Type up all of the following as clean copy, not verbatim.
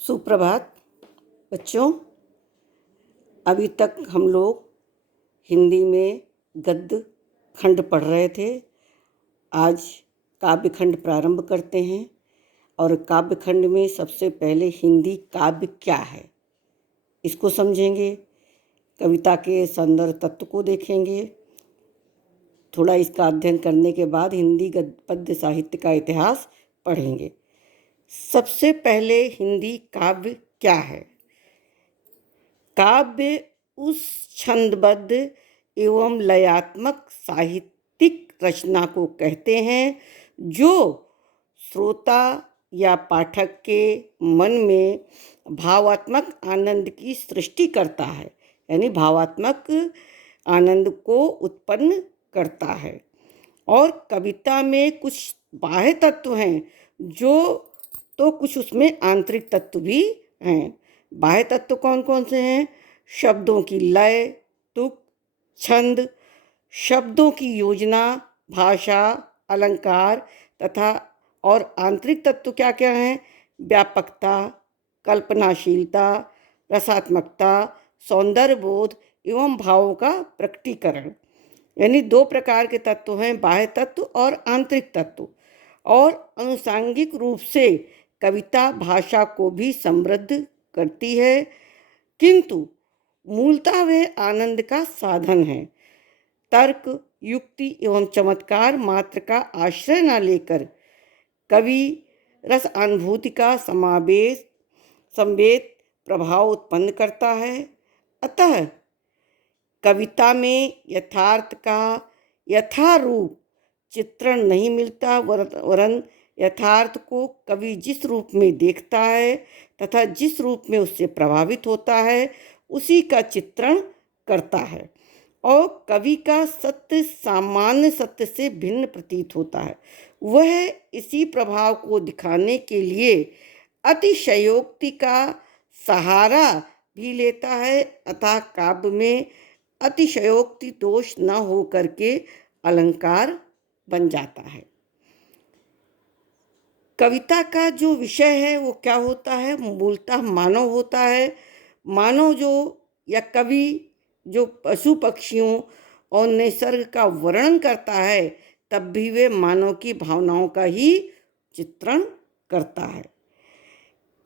सुप्रभात बच्चों। अभी तक हम लोग हिंदी में गद्य खंड पढ़ रहे थे। आज काव्य खंड प्रारंभ करते हैं और काव्य खंड में सबसे पहले हिंदी काव्य क्या है इसको समझेंगे, कविता के सौंदर्य तत्व को देखेंगे। थोड़ा इसका अध्ययन करने के बाद हिंदी पद्य साहित्य का इतिहास पढ़ेंगे। सबसे पहले हिंदी काव्य क्या है? काव्य उस छंदबद्ध एवं लयात्मक साहित्यिक रचना को कहते हैं जो श्रोता या पाठक के मन में भावात्मक आनंद की सृष्टि करता है, यानी भावात्मक आनंद को उत्पन्न करता है। और कविता में कुछ बाह्य तत्व हैं जो तो कुछ उसमें आंतरिक तत्व भी हैं। बाह्य तत्व कौन कौन से हैं? शब्दों की लय, तुक, छंद, शब्दों की योजना, भाषा, अलंकार तथा और आंतरिक तत्व क्या क्या हैं? व्यापकता, कल्पनाशीलता, रसात्मकता, सौंदर्य बोध एवं भावों का प्रकटीकरण। यानी दो प्रकार के तत्व हैं, बाह्य तत्व और आंतरिक तत्व। और अनुसांगिक रूप से कविता भाषा को भी समृद्ध करती है, किंतु मूलतः वह आनंद का साधन है। तर्क, युक्ति एवं चमत्कार मात्र का आश्रय न लेकर कवि रस अनुभूति का संवेद प्रभाव उत्पन्न करता है। अतः कविता में यथार्थ का यथारूप चित्रण नहीं मिलता, वरन यथार्थ को कवि जिस रूप में देखता है तथा जिस रूप में उससे प्रभावित होता है उसी का चित्रण करता है। और कवि का सत्य सामान्य सत्य से भिन्न प्रतीत होता है। वह इसी प्रभाव को दिखाने के लिए अतिशयोक्ति का सहारा भी लेता है, अतः काव्य में अतिशयोक्ति दोष न हो करके अलंकार बन जाता है। कविता का जो विषय है वो क्या होता है? मूलतः मानव होता है। मानव जो या कवि जो पशु पक्षियों और निसर्ग का वर्णन करता है तब भी वे मानव की भावनाओं का ही चित्रण करता है।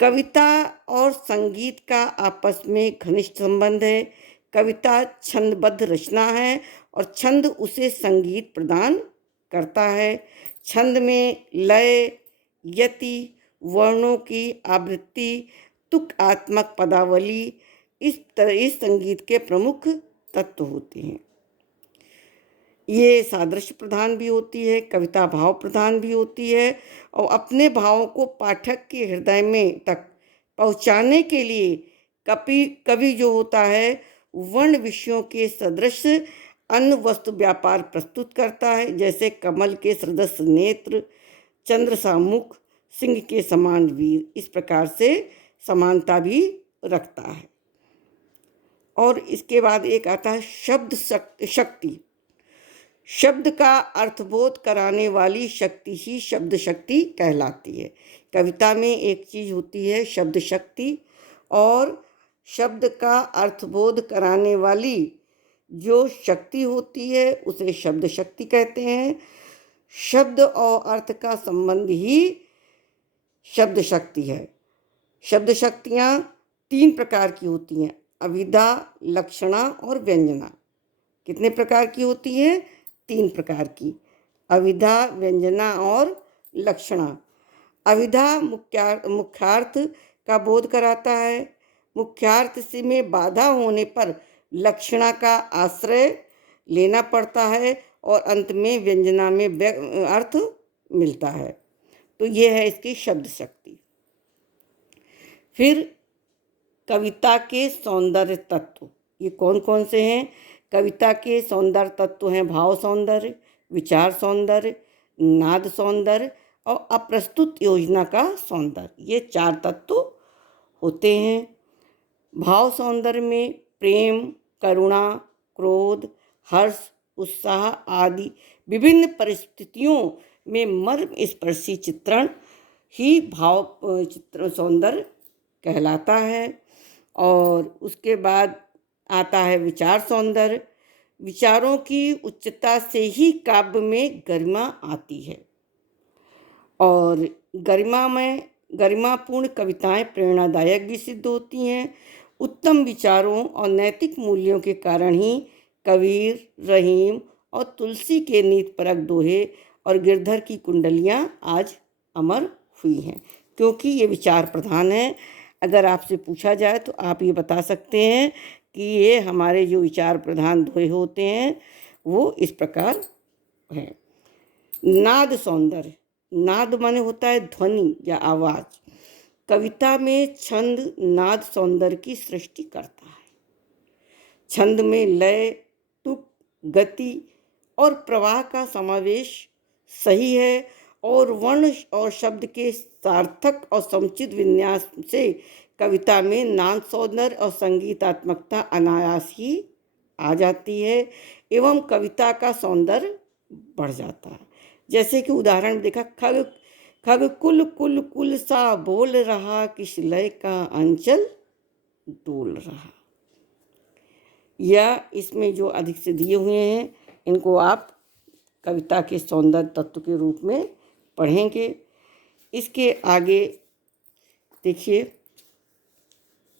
कविता और संगीत का आपस में घनिष्ठ संबंध है। कविता छंदबद्ध रचना है और छंद उसे संगीत प्रदान करता है। छंद में लय, यति, वर्णों की आवृत्ति, तुकात्मक पदावली इस संगीत के प्रमुख तत्व होते हैं। ये सादृश्य प्रधान भी होती है, कविता भाव प्रधान भी होती है और अपने भावों को पाठक के हृदय में तक पहुंचाने के लिए कवि जो होता है वर्ण विषयों के सदृश अन्य वस्तु व्यापार प्रस्तुत करता है। जैसे कमल के सदृश नेत्र, चंद्र सा मुख, सिंह के समान वीर, इस प्रकार से समानता भी रखता है। और इसके बाद एक आता है शब्द शक्ति। शब्द का अर्थबोध कराने वाली शक्ति ही शब्द शक्ति कहलाती है। कविता में एक चीज होती है शब्द शक्ति, और शब्द का अर्थबोध कराने वाली जो शक्ति होती है उसे शब्द शक्ति कहते हैं। शब्द और अर्थ का संबंध ही शब्द शक्ति है। शब्द शक्तियाँ 3 प्रकार की होती हैं, अभिधा, लक्षणा और व्यंजना। कितने प्रकार की होती हैं? 3 प्रकार की, अभिधा, व्यंजना और लक्षणा। अभिधा मुख्यार्थ का बोध कराता है। मुख्यार्थ से में बाधा होने पर लक्षणा का आश्रय लेना पड़ता है और अंत में व्यंजना में अर्थ मिलता है। तो ये है इसकी शब्द शक्ति। फिर कविता के सौंदर्य तत्व, ये कौन कौन से हैं? कविता के सौंदर्य तत्व हैं भाव सौंदर्य, विचार सौंदर्य, नाद सौंदर्य और अप्रस्तुत योजना का सौंदर्य। ये 4 तत्व होते हैं। भाव सौंदर्य में प्रेम, करुणा, क्रोध, हर्ष, उत्साह आदि विभिन्न परिस्थितियों में मर्म स्पर्शी चित्रण ही भाव चित्र सौंदर्य कहलाता है। और उसके बाद आता है विचार सौंदर्य। विचारों की उच्चता से ही काव्य में गरिमा आती है और गरिमापूर्ण कविताएं प्रेरणादायक भी सिद्ध होती हैं। उत्तम विचारों और नैतिक मूल्यों के कारण ही कबीर, रहीम और तुलसी के नीतिपरक दोहे और गिरधर की कुंडलियां आज अमर हुई हैं, क्योंकि ये विचार प्रधान है। अगर आपसे पूछा जाए तो आप ये बता सकते हैं कि ये हमारे जो विचार प्रधान दोहे होते हैं वो इस प्रकार हैं। नाद सौंदर्य। नाद माने होता है ध्वनि या आवाज। कविता में छंद नाद सौंदर्य की सृष्टि करता है। छंद में लय, तुक, गति और प्रवाह का समावेश सही है और वर्ण और शब्द के सार्थक और समुचित विन्यास से कविता में नाद सौंदर्य और संगीतात्मकता अनायास ही आ जाती है एवं कविता का सौंदर्य बढ़ जाता है। जैसे कि उदाहरण में देखा, खग खग कुल कुल कुल सा बोल रहा, किस लय का अंचल डोल रहा। या इसमें जो अधिक से दिए हुए हैं इनको आप कविता के सौंदर्य तत्व के रूप में पढ़ेंगे। इसके आगे देखिए,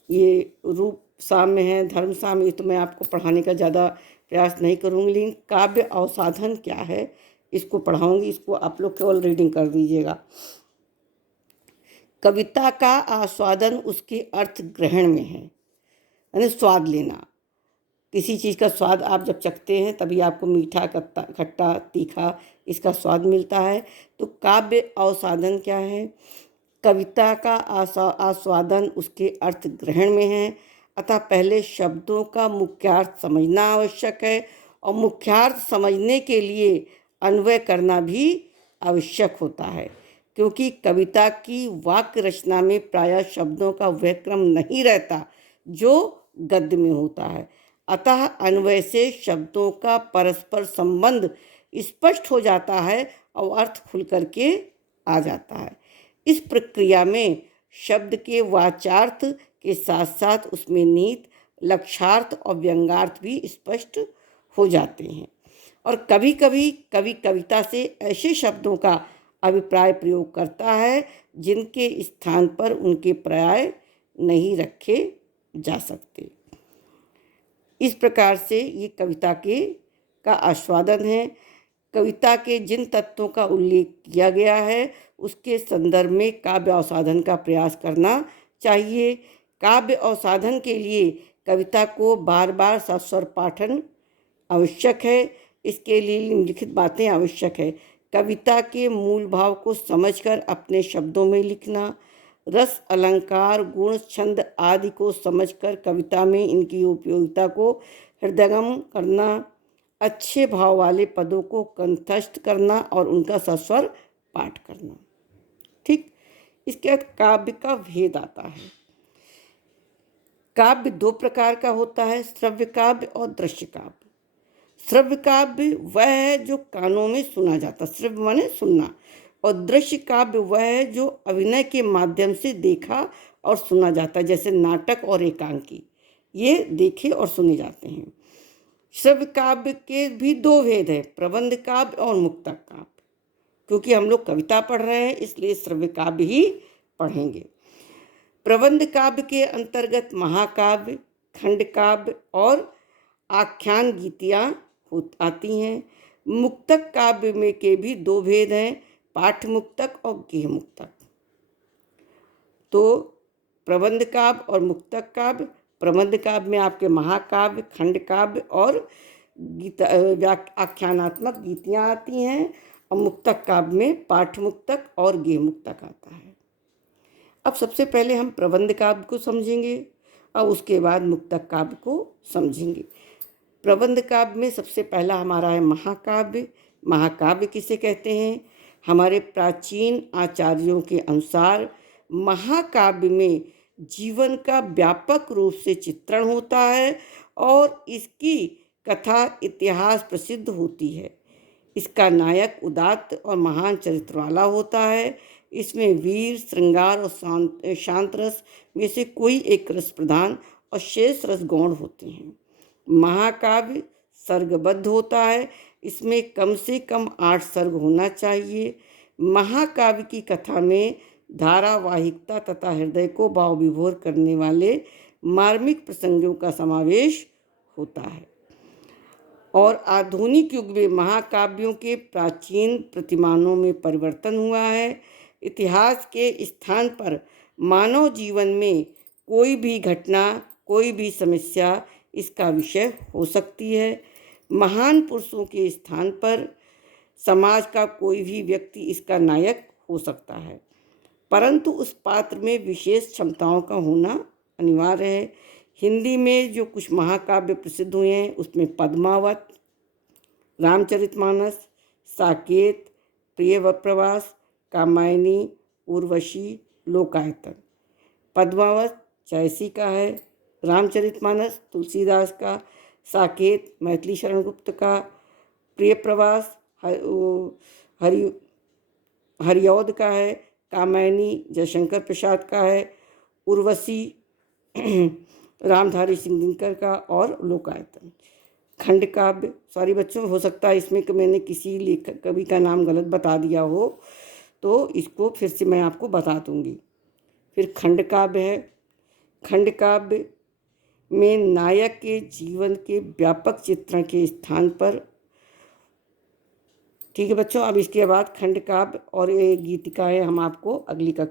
ये रूप साम्य है, धर्म साम्य, ये तो मैं आपको पढ़ाने का ज़्यादा प्रयास नहीं करूँगी, लेकिन काव्य अवसाधन क्या है इसको पढ़ाऊँगी। इसको आप लोग केवल रीडिंग कर दीजिएगा। कविता का आस्वादन उसके अर्थ ग्रहण में है, यानी स्वाद लेना। किसी चीज़ का स्वाद आप जब चखते हैं तभी आपको मीठा, खट्टा, तीखा इसका स्वाद मिलता है। तो काव्य अवसाधन क्या है? कविता का आस्वादन उसके अर्थ ग्रहण में है। अतः पहले शब्दों का मुख्यार्थ समझना आवश्यक है और मुख्यार्थ समझने के लिए अन्वय करना भी आवश्यक होता है, क्योंकि कविता की वाक्य रचना में प्रायः शब्दों का वह क्रम नहीं रहता जो गद्य में होता है। अतः अन्वय से शब्दों का परस्पर संबंध स्पष्ट हो जाता है और अर्थ खुल करके आ जाता है। इस प्रक्रिया में शब्द के वाचार्थ के साथ साथ उसमें निहित लक्ष्यार्थ और व्यंग्यार्थ भी स्पष्ट हो जाते हैं। और कभी कभी कवि कविता से ऐसे शब्दों का अभिप्राय प्रयोग करता है जिनके स्थान पर उनके पर्याय नहीं रखे जा सकते। इस प्रकार से ये कविता का आस्वादन है। कविता के जिन तत्वों का उल्लेख किया गया है उसके संदर्भ में काव्य अवसाधन का प्रयास करना चाहिए। काव्य अवसाधन के लिए कविता को बार बार सस्वर पाठन आवश्यक है। इसके लिए निम्नलिखित बातें आवश्यक है। कविता के मूल भाव को समझकर अपने शब्दों में लिखना, रस, अलंकार, गुण, छंद आदि को समझकर कविता में इनकी उपयोगिता को हृदयंगम करना, अच्छे भाव वाले पदों को कंठस्थ करना और उनका सस्वर पाठ करना। ठीक, इसके बाद काव्य का भेद आता है। काव्य दो प्रकार का होता है, श्रव्य काव्य और दृश्य काव्य। श्रव्य काव्य वह है जो कानों में सुना जाता, श्रव्य माने सुनना, और दृश्य काव्य वह है जो अभिनय के माध्यम से देखा और सुना जाता है, जैसे नाटक और एकांकी, ये देखे और सुने जाते हैं। श्रव्य काव्य के भी दो भेद हैं, प्रबंध काव्य और मुक्तक काव्य। क्योंकि हम लोग कविता पढ़ रहे हैं इसलिए श्रव्य काव्य ही पढ़ेंगे। प्रबंध काव्य के अंतर्गत महाकाव्य, खंड काव्य और आख्यान गीतियाँ आती हैं। मुक्तक काव्य में के भी दो भेद हैं, पाठ मुक्तक और गेह मुक्तक। तो प्रबंध काव्य और मुक्तक काव्य, प्रबंध काव्य में आपके महाकाव्य, खंड काव्य और गीता आख्यानात्मक गीतियाँ आती हैं, और मुक्तक काव्य में पाठ मुक्तक और गेह मुक्तक आता है। अब सबसे पहले हम प्रबंध काव्य को समझेंगे और उसके बाद मुक्तक काव्य को समझेंगे। प्रबंध काव्य में सबसे पहला हमारा है महाकाव्य। महाकाव्य किसे कहते हैं? हमारे प्राचीन आचार्यों के अनुसार महाकाव्य में जीवन का व्यापक रूप से चित्रण होता है और इसकी कथा इतिहास प्रसिद्ध होती है। इसका नायक उदात्त और महान चरित्र वाला होता है। इसमें वीर, श्रृंगार और शांत रस में से कोई एक रस प्रधान और शेष रस गौण होते हैं। महाकाव्य सर्गबद्ध होता है, इसमें कम से कम 8 सर्ग होना चाहिए। महाकाव्य की कथा में धारावाहिकता तथा हृदय को भाव विभोर करने वाले मार्मिक प्रसंगों का समावेश होता है। और आधुनिक युग में महाकाव्यों के प्राचीन प्रतिमानों में परिवर्तन हुआ है। इतिहास के स्थान पर मानव जीवन में कोई भी घटना, कोई भी समस्या इसका विषय हो सकती है। महान पुरुषों के स्थान पर समाज का कोई भी व्यक्ति इसका नायक हो सकता है, परंतु उस पात्र में विशेष क्षमताओं का होना अनिवार्य है। हिंदी में जो कुछ महाकाव्य प्रसिद्ध हुए हैं उसमें पद्मावत, रामचरितमानस, साकेत, प्रियप्रवास, कामायनी, उर्वशी, लोकायतन। पद्मावत जयसी का है, रामचरितमानस तुलसीदास का, साकेत मैथिली शरण गुप्त का, प्रियप्रवास हरिऔध का है, कामायनी जयशंकर प्रसाद का है, उर्वशी रामधारी सिंह दिनकर का और लोकायतन। खंड काव्य, सॉरी बच्चों, हो सकता है इसमें कि मैंने किसी लेखक कवि का नाम गलत बता दिया हो, तो इसको फिर से मैं आपको बता दूंगी। फिर खंड काव्य है। खंड काव्य में नायक के जीवन के व्यापक चित्रण के स्थान पर, ठीक है बच्चों, अब इसके बाद खंड काव्य और ये गीतिकाएं हम आपको अगली कक्षा